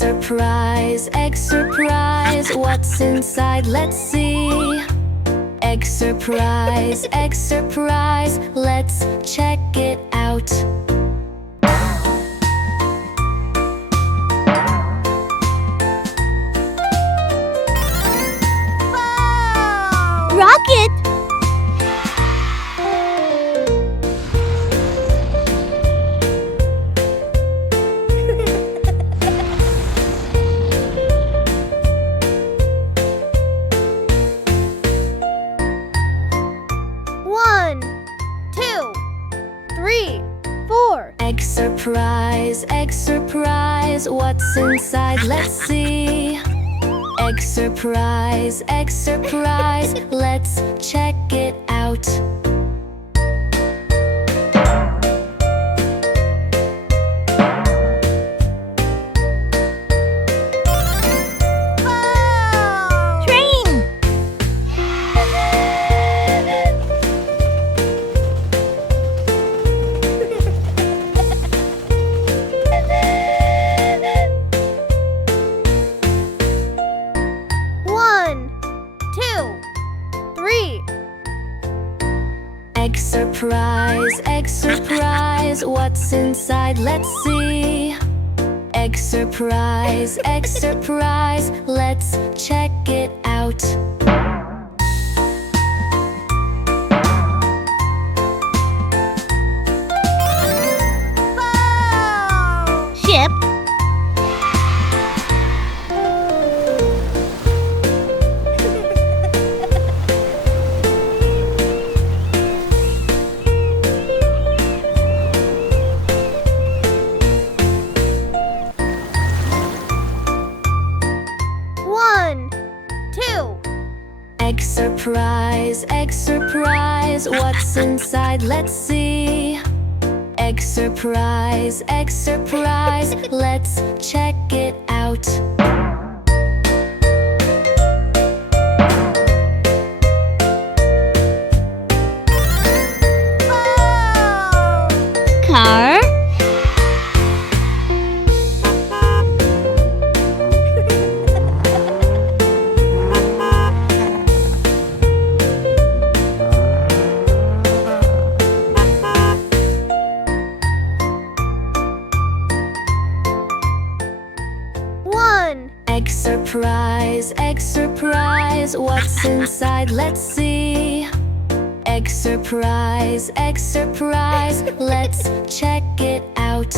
surprise, egg surprise. What's inside? Let's see. Egg surprise, let's check it out. Rocket! One, two, three, four. Egg surprise, what's inside? Let's see. Egg surprise, let's check it out. Train! One, two, three. Egg surprise, what's inside? Let's see. Egg surprise, let's check it out. Ship. One, two. Egg surprise, what's inside? Let's see. Egg surprise, let's check it out. Car. One. Egg surprise, what's inside? Let's see. Egg surprise, let's check it out.